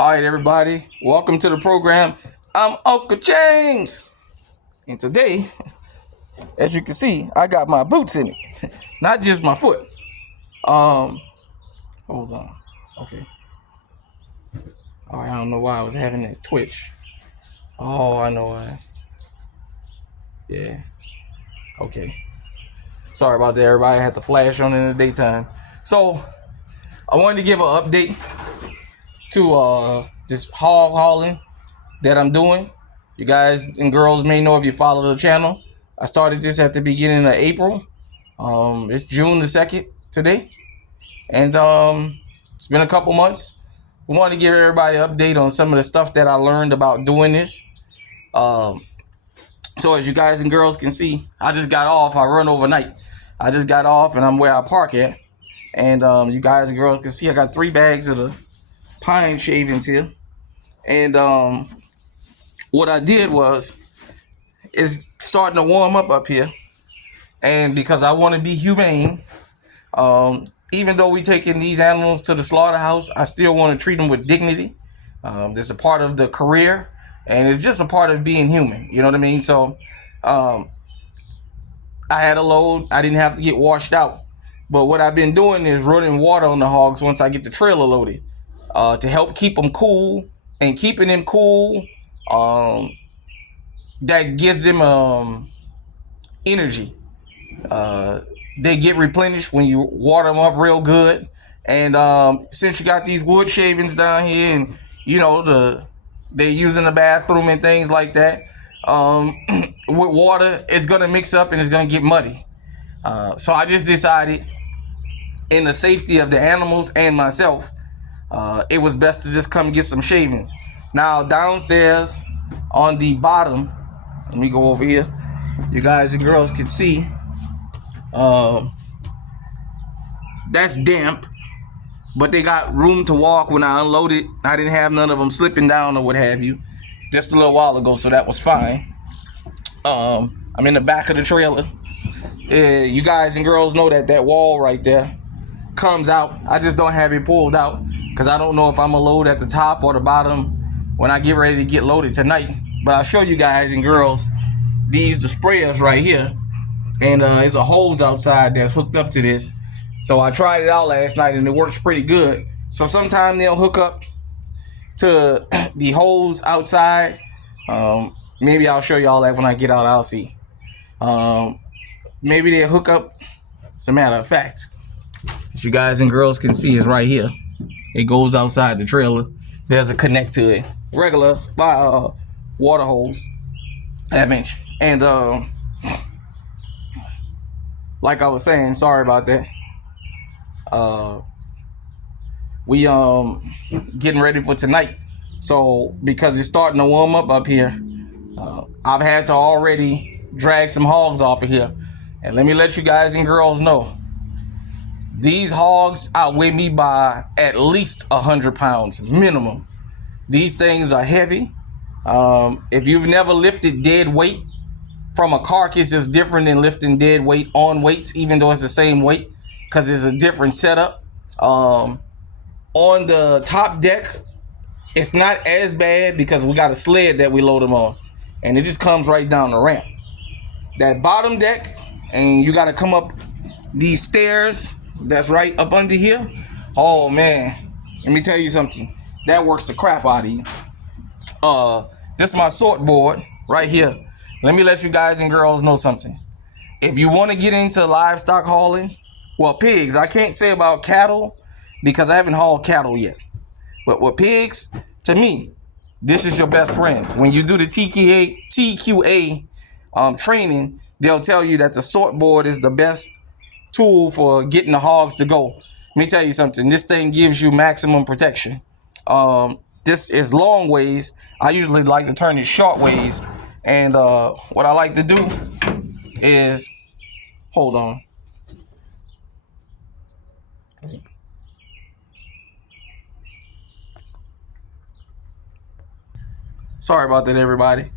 All right, everybody, welcome to the program. I'm Uncle James, and today, as you can see, I got my boots in it, not just my foot. Um, Hold on. Okay. All right, I don't know why I was having that twitch. Oh, I know why. Yeah. Okay. Sorry about that, everybody. I had the flash on in the daytime. So, I wanted to give an update to this hog hauling that I'm doing. You guys and girls may know if you follow the channel. I started this at the beginning of April. It's June the 2nd today. And it's been a couple months. We want to give everybody an update on some of the stuff that I learned about doing this. So as you guys and girls can see, I just got off. I run overnight. I just got off and I'm where I park at. And you guys and girls can see I got 3 bags of the pine shavings here. And what I did was, it's starting to warm up here. And because I want to be humane, even though we taking these animals to the slaughterhouse, I still want to treat them with dignity. This is a part of the career, and it's just a part of being human. You know what I mean? So I had a load. I didn't have to get washed out. But what I've been doing is running water on the hogs once I get the trailer loaded to help keep them cool. And keeping them cool, that gives them energy. They get replenished when you water them up real good. And since you got these wood shavings down here, and you know they're using the bathroom and things like that, with water, it's gonna mix up and it's gonna get muddy. So I just decided, in the safety of the animals and myself, it was best to just come get some shavings. Now downstairs on the bottom, let me go over here. You guys and girls can see. That's damp, but they got room to walk. When I unloaded, I didn't have none of them slipping down or what have you, just a little while ago, so that was fine. I'm in the back of the trailer. You guys and girls know that wall right there comes out. I just don't have it pulled out because I don't know if I'm gonna load at the top or the bottom when I get ready to get loaded tonight. But I'll show you guys and girls the sprayers right here. And there's a hose outside that's hooked up to this. So I tried it out last night and it works pretty good. So sometime they'll hook up to the hose outside. Maybe I'll show y'all that when I get out. I'll see. Maybe they'll hook up. As a matter of fact, as you guys and girls can see, it's right here. It goes outside the trailer. There's a connect to it. Regular water hose. Half-inch. And like I was saying, sorry about that. We getting ready for tonight. So because it's starting to warm up here, I've had to already drag some hogs off of here. And let me let you guys and girls know, these hogs outweigh me by at least 100 pounds minimum. These things are heavy. If you've never lifted dead weight from a carcass, is different than lifting dead weight on weights, even though it's the same weight, because it's a different setup. On the top deck, it's not as bad because we got a sled that we load them on, and it just comes right down the ramp. That bottom deck, and you got to come up these stairs that's right up under here. Oh man, let me tell you something. That works the crap out of you. This is my sort board right here. Let me let you guys and girls know something. If you want to get into livestock hauling, well, pigs, I can't say about cattle because I haven't hauled cattle yet. But with pigs, to me, this is your best friend. When you do the TQA training, they'll tell you that the sort board is the best tool for getting the hogs to go. Let me tell you something. This thing gives you maximum protection. This is long ways. I usually like to turn it short ways. And what I like to do is, hold on. Sorry about that, everybody.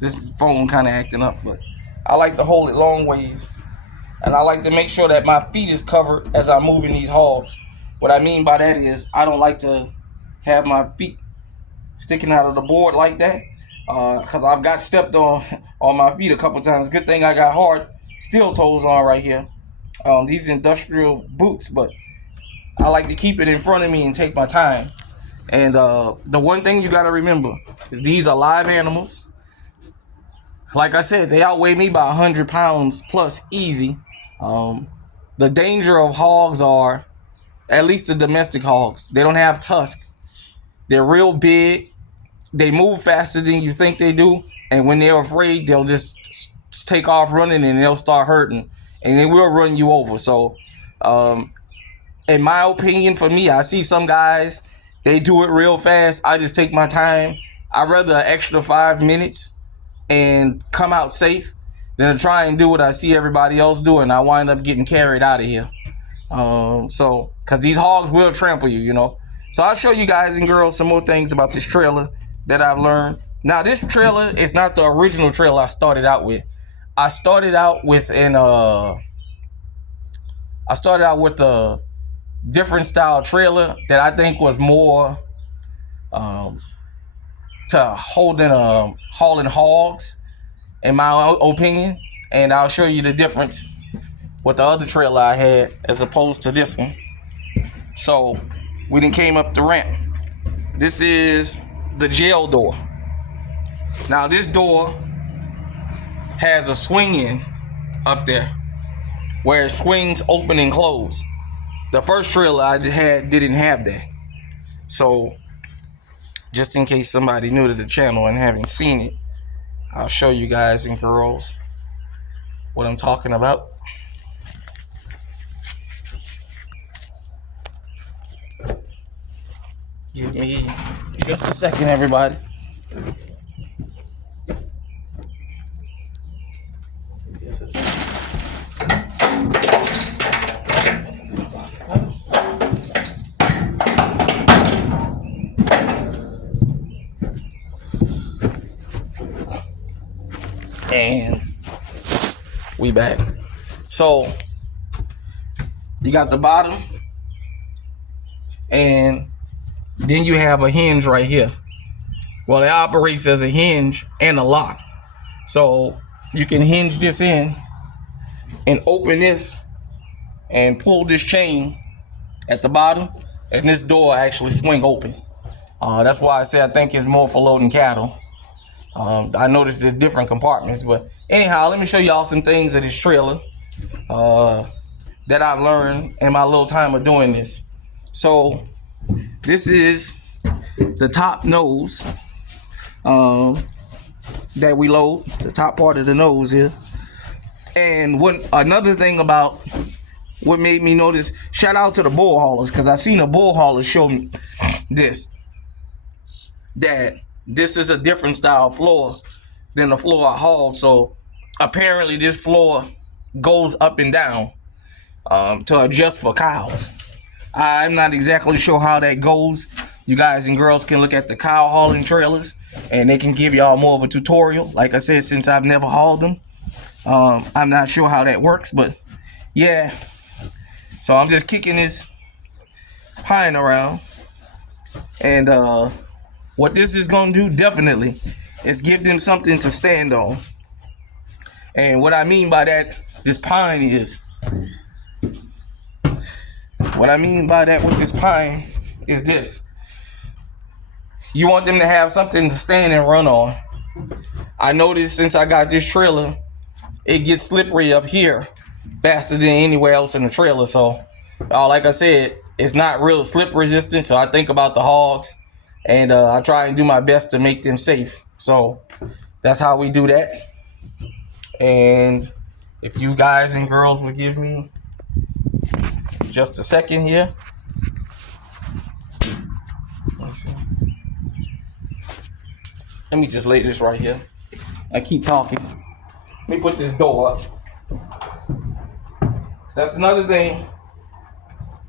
This phone kind of acting up, but I like to hold it long ways. And I like to make sure that my feet is covered as I'm moving these hogs. What I mean by that is I don't like to have my feet sticking out of the board like that, because I've got stepped on my feet a couple times. Good thing I got hard steel toes on right here. These industrial boots, but I like to keep it in front of me and take my time. And the one thing you got to remember is these are live animals. Like I said, they outweigh me by 100 pounds plus easy. The danger of hogs are, at least the domestic hogs, they don't have tusk. They're real big. They move faster than you think they do. And when they're afraid, they'll just take off running and they'll start hurting. And they will run you over. So, in my opinion, for me, I see some guys, they do it real fast. I just take my time. I'd rather an extra 5 minutes and come out safe than to try and do what I see everybody else do, and I wind up getting carried out of here. So, because these hogs will trample you, you know. So I'll show you guys and girls some more things about this trailer that I've learned. Now, this trailer is not the original trailer I started out with. I started out with a different style trailer that I think was more to hauling hogs, in my opinion. And I'll show you the difference with the other trailer I had as opposed to this one. So we done came up the ramp. This is the jail door. Now this door has a swing in up there where it swings open and close. The first trailer I had didn't have that. So just in case somebody new to the channel and haven't seen it, I'll show you guys and girls what I'm talking about. Give me just a second, everybody. Just a second. And we back. So you got the bottom, and then you have a hinge right here. Well, it operates as a hinge and a lock. So you can hinge this in and open this and pull this chain at the bottom, and this door actually swing open. That's why I say I think it's more for loading cattle. I noticed there's different compartments, but anyhow, let me show y'all some things of this trailer that I've learned in my little time of doing this. So this is the top nose that we load, the top part of the nose here. And another thing about what made me notice, shout out to the bull haulers, because I seen a bull hauler show me that this is a different style floor than the floor I hauled. So apparently this floor goes up and down to adjust for cows. I'm not exactly sure how that goes. You guys and girls can look at the cow hauling trailers and they can give y'all more of a tutorial. Like I said, since I've never hauled them, I'm not sure how that works, but yeah. So I'm just kicking this pine around, and what this is going to do definitely is give them something to stand on. And what I mean by that, this pine is, what I mean by that with this pine is this. You want them to have something to stand and run on. I noticed since I got this trailer, it gets slippery up here faster than anywhere else in the trailer. So, like I said, it's not real slip resistant. So I think about the hogs, and I try and do my best to make them safe. So that's how we do that. And if you guys and girls would give me just a second here. Let me just lay this right here. I keep talking. Let me put this door up. That's another thing.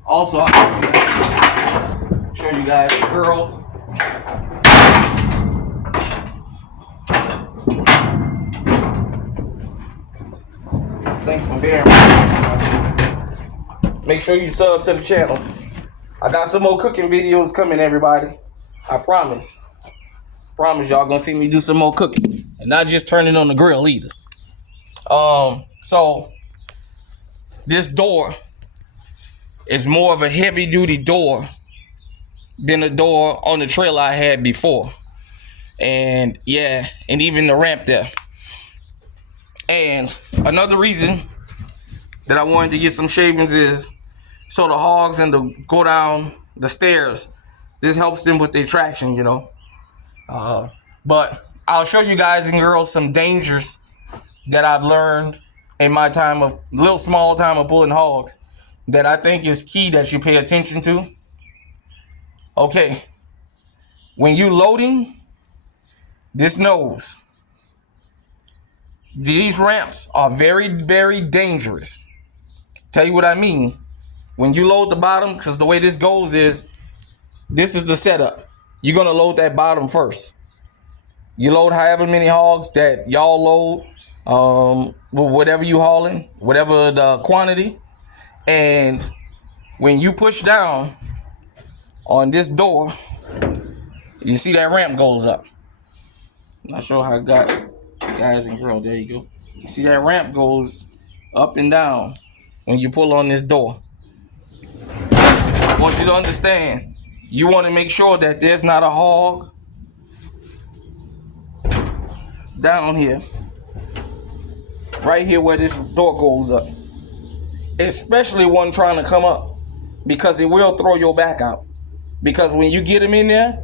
Also, I'll show you guys, girls. Thanks for bearing with me. Make sure you sub to the channel. I got some more cooking videos coming, everybody. I promise. Promise y'all gonna see me do some more cooking. And not just turning on the grill either. So this door is more of a heavy duty door than the door on the trailer I had before. And yeah, and even the ramp there. And another reason that I wanted to get some shavings is so the hogs and to go down the stairs. This helps them with their traction, you know. But I'll show you guys and girls some dangers that I've learned in my time of little small time of pulling hogs that I think is key that you pay attention to. Okay, when you loading this nose, these ramps are very, very dangerous. Tell you what I mean. When you load the bottom, because the way this goes is, this is the setup. You're going to load that bottom first. You load however many hogs that y'all load, whatever you hauling, whatever the quantity. And when you push down on this door, you see that ramp goes up. I'm not sure how I got guys and girls. There you go. You see that ramp goes up and down when you pull on this door. I want you to understand, you want to make sure that there's not a hog down here, right here where this door goes up, especially one trying to come up, because it will throw your back out. Because when you get them in there,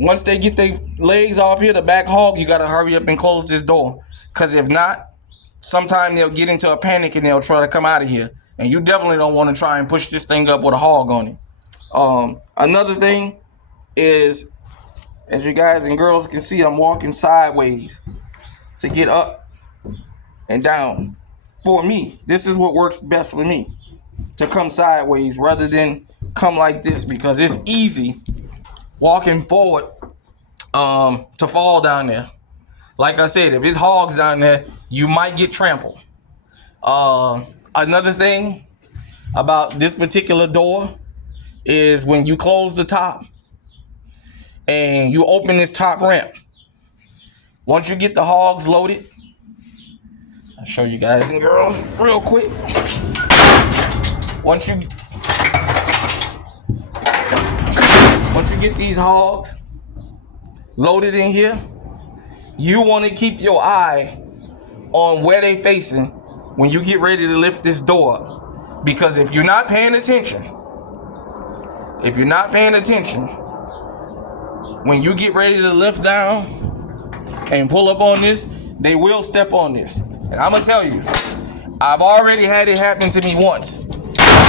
once they get their legs off here, the back hog, you got to hurry up and close this door. Because if not, sometime they'll get into a panic and they'll try to come out of here. And you definitely don't want to try and push this thing up with a hog on it. Another thing is, as you guys and girls can see, I'm walking sideways to get up and down. For me, this is what works best for me, to come sideways rather than come like this, because it's easy walking forward to fall down there. Like I said, if it's hogs down there, you might get trampled. Another thing about this particular door is when you close the top and you open this top ramp, once you get the hogs loaded, I'll show you guys and girls real quick. Once you get these hogs loaded in here, you want to keep your eye on where they facing when you get ready to lift this door up. Because if you're not paying attention, when you get ready to lift down and pull up on this, they will step on this. And I'm gonna tell you, I've already had it happen to me once.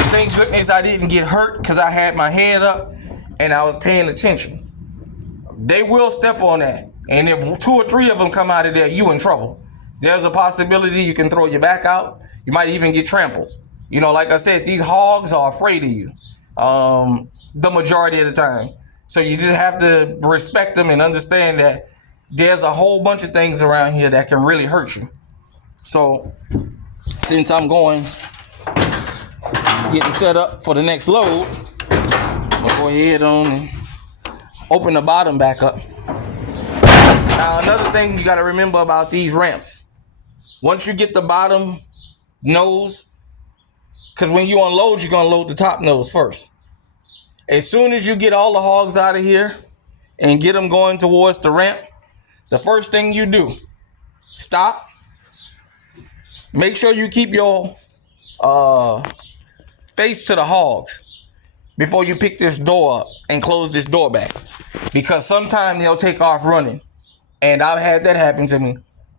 Thank goodness I didn't get hurt, because I had my head up and I was paying attention. They will step on that. And if 2 or 3 of them come out of there, you in trouble. There's a possibility you can throw your back out. You might even get trampled. You know, like I said, these hogs are afraid of you the majority of the time. So you just have to respect them and understand that there's a whole bunch of things around here that can really hurt you. So since I'm getting set up for the next load, I'll go ahead on and open the bottom back up. Now, another thing you got to remember about these ramps, once you get the bottom nose, because when you unload, you're going to load the top nose first. As soon as you get all the hogs out of here and get them going towards the ramp, the first thing you do, stop. Make sure you keep your face to the hogs before you pick this door up and close this door back. Because sometimes they'll take off running. And I've had that happen to me.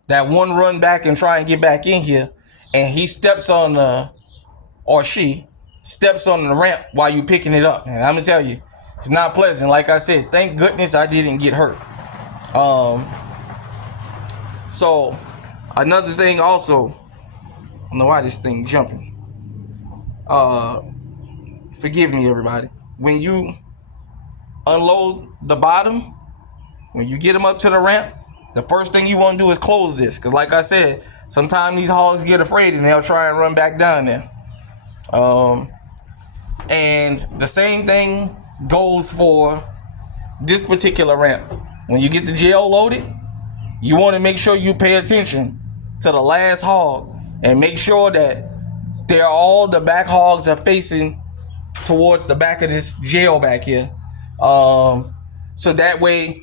That one run back and try and get back in here, and he steps on or she steps on the ramp while you picking it up. And I'm gonna tell you, it's not pleasant. Like I said, thank goodness I didn't get hurt. So another thing also, I don't know why this thing jumping. Forgive me, everybody. When you unload the bottom, when you get them up to the ramp, the first thing you want to do is close this. Because like I said, sometimes these hogs get afraid and they'll try and run back down there. And the same thing goes for this particular ramp. when you get the jail loaded, you want to make sure you pay attention to the last hog and make sure that all the back hogs are facing towards the back of this jail back here. So that way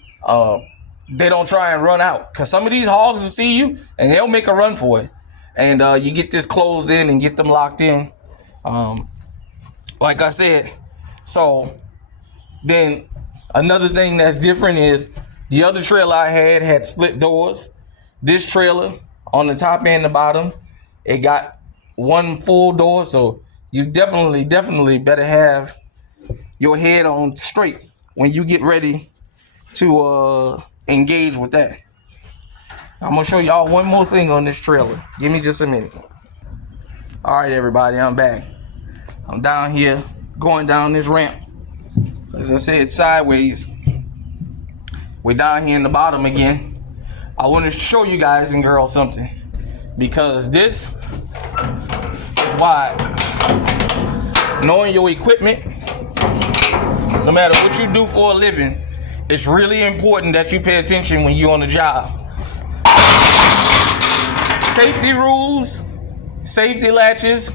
they don't try and run out. Because some of these hogs will see you and they'll make a run for it. And you get this closed in and get them locked in. Like I said, so then another thing that's different is the other trailer I had split doors. This trailer on the top and the bottom, it got one full door. So you definitely better have your head on straight when you get ready to engage with that. I'm gonna show y'all one more thing on this trailer. Give me just a minute. All right, everybody, I'm back. I'm down here going down this ramp. As I said, sideways. We're down here in the bottom again. I want to show you guys and girls something, because this is why knowing your equipment, no matter what you do for a living, it's really important that you pay attention when you're on the job. Safety rules, safety latches,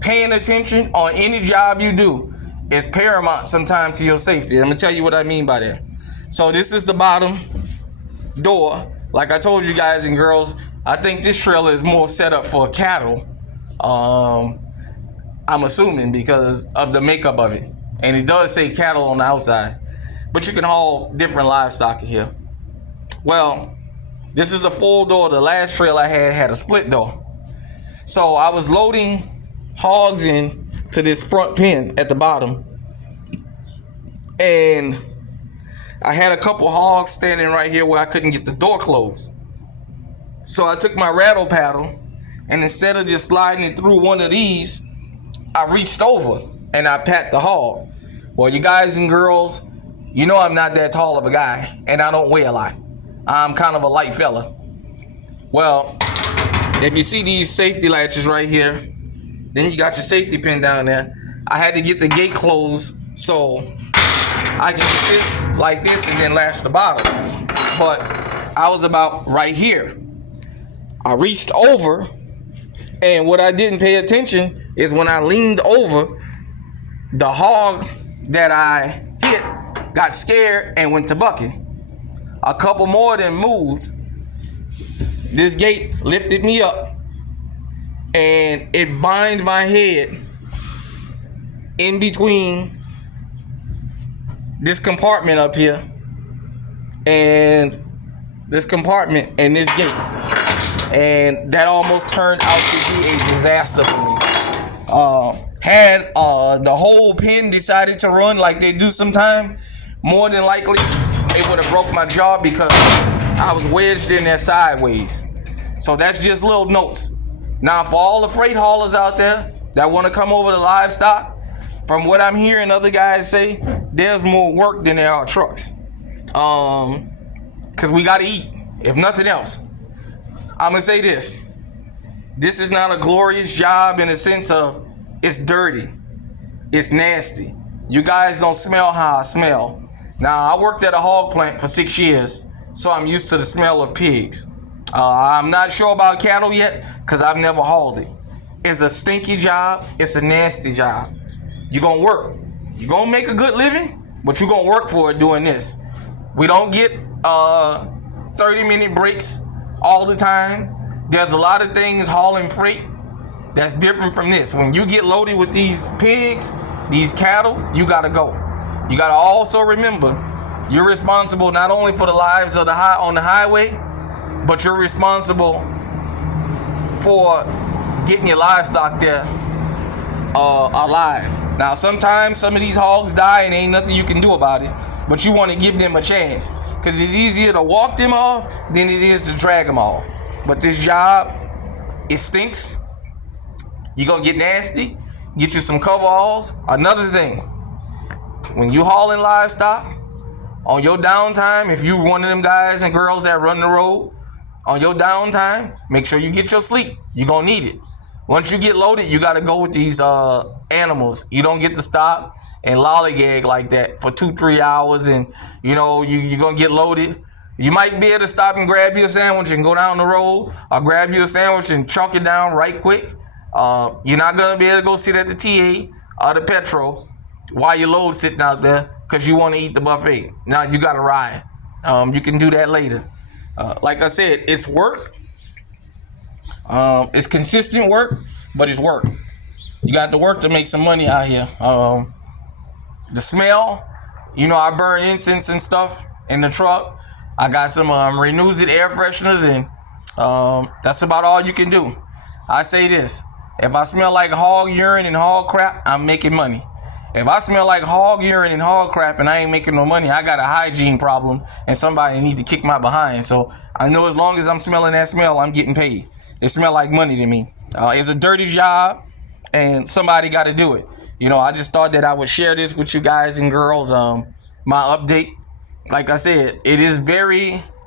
paying attention on any job you do is paramount sometimes to your safety. I'm gonna tell you what I mean by that. So this is the bottom door. Like I told you guys and girls, I think this trailer is more set up for cattle. I'm assuming because of the makeup of it. And it does say cattle on the outside. But you can haul different livestock in here. Well, this is a full door. The last trailer I had a split door. So I was loading hogs in to this front pen at the bottom. And I had a couple hogs standing right here where I couldn't get the door closed. So I took my rattle paddle, and instead of just sliding it through one of these, I reached over and I pat the hog. Well, you guys and girls, you know I'm not that tall of a guy, and I don't weigh a lot. I'm kind of a light fella. Well, if you see these safety latches right here, then you got your safety pin down there. I had to get the gate closed so I can get this like this and then latch the bottom. But I was about right here. I reached over, and what I didn't pay attention is when I leaned over, the hog that I hit got scared and went to bucking. A couple more of them moved. This gate lifted me up, and it bind my head in between this compartment up here and this compartment and this gate. And that almost turned out to be a disaster for me. Had the whole pin decided to run like they do sometimes, more than likely it would have broke my jaw because I was wedged in there sideways. So that's just little notes. Now, for all the freight haulers out there that want to come over to livestock, from what I'm hearing other guys say, there's more work than there are trucks. Because we got to eat, if nothing else. I'm going to say this. This is not a glorious job in the sense of it's dirty. It's nasty. You guys don't smell how I smell. Now, I worked at a hog plant for 6 years, so I'm used to the smell of pigs. I'm not sure about cattle yet because I've never hauled it. It's a stinky job. It's a nasty job. You're going to work. You're going to make a good living, but you're going to work for it doing this. We don't get 30-minute breaks all the time. There's a lot of things hauling freight that's different from this. When you get loaded with these pigs, these cattle, you got to go. You got to also remember, you're responsible not only for the lives of on the highway, but you're responsible for getting your livestock there alive. Now, sometimes some of these hogs die and ain't nothing you can do about it, but you want to give them a chance because it's easier to walk them off than it is to drag them off. But this job, it stinks. You're going to get nasty. Get you some coveralls. Another thing, when you hauling livestock, on your downtime, if you're one of them guys and girls that run the road, on your downtime, make sure you get your sleep. You're going to need it. Once you get loaded, you got to go with these animals. You don't get to stop and lollygag like that for 2-3 hours, and you're gonna get loaded. You might be able to stop and grab you a sandwich and go down the road, or grab you a sandwich and chunk it down right quick. You're not gonna be able to go sit at the TA or the Petro while your load sitting out there because you want to eat the buffet. Now you got to ride. You can do that later. Like I said, it's work. It's consistent work, but it's work. You got to work to make some money out here. The smell, I burn incense and stuff in the truck. I got some Renews It air fresheners, and that's about all you can do. I say this: if I smell like hog urine and hog crap, I'm making money. If I smell like hog urine and hog crap and I ain't making no money, I got a hygiene problem and somebody need to kick my behind. So I know as long as I'm smelling that smell, I'm getting paid. It smell like money to me. It's a dirty job and somebody got to do it. I just thought that I would share this with you guys and girls. My update, like I said, it is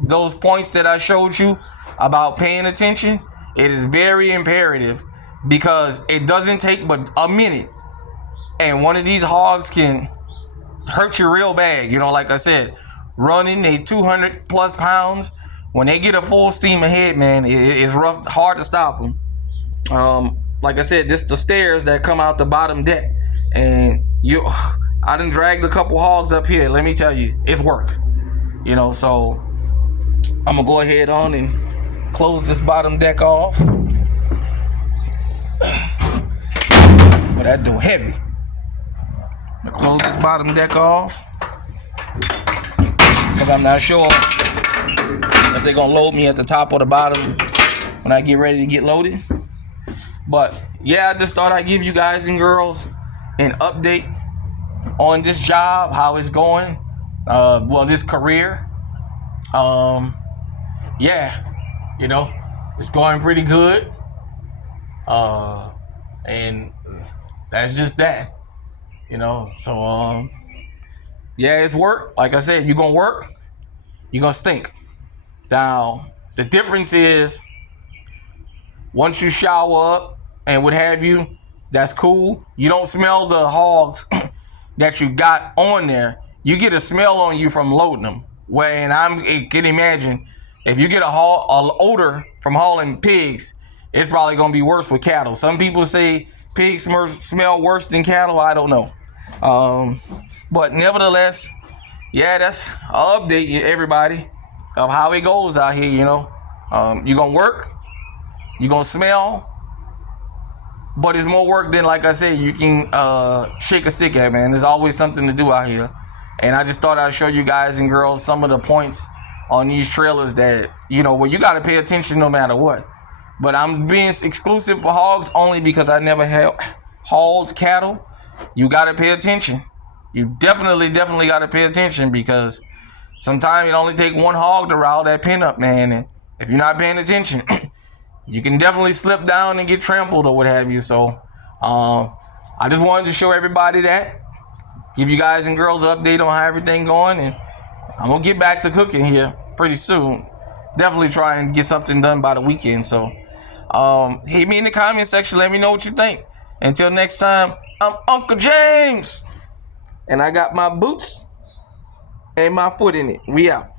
those points that I showed you about paying attention. It is very imperative because it doesn't take but a minute. And one of these hogs can hurt you real bad. Like I said, running, they 200 plus pounds. When they get a full steam ahead, man, it's rough, hard to stop them. Like I said, this the stairs that come out the bottom deck. And I done dragged a couple hogs up here. Let me tell you, it's work. So I'm gonna go ahead on and close this bottom deck off. But that do heavy. I'm gonna close this bottom deck off because I'm not sure if they're gonna load me at the top or the bottom when I get ready to get loaded. But yeah, I just thought I'd give you guys and girls an update on this job, how it's going. This career. It's going pretty good. And that's just that. It's work. Like I said, you're gonna work, you're gonna stink. Now, the difference is once you shower up and what have you, that's cool. You don't smell the hogs that you got on there. You get a smell on you from loading them. And I can imagine if you get a odor from hauling pigs, it's probably gonna be worse with cattle. Some people say pigs smell worse than cattle. I don't know. But nevertheless, that's I'll update you, everybody, of how it goes out here. You're gonna work, you're gonna smell, but it's more work than, like I said, you can shake a stick at, man. There's always something to do out here. And I just thought I'd show you guys and girls some of the points on these trailers that, where you gotta pay attention no matter what. But I'm being exclusive for hogs only because I never hauled cattle. You got to pay attention. You definitely got to pay attention because sometimes it only take one hog to rile that pin up, man. And if you're not paying attention, you can definitely slip down and get trampled or what have you. So I just wanted to show everybody that. Give you guys and girls an update on how everything going. And I'm going to get back to cooking here pretty soon. Definitely try and get something done by the weekend. So hit me in the comment section. Let me know what you think. Until next time, I'm Uncle James. And I got my boots and my foot in it. We out.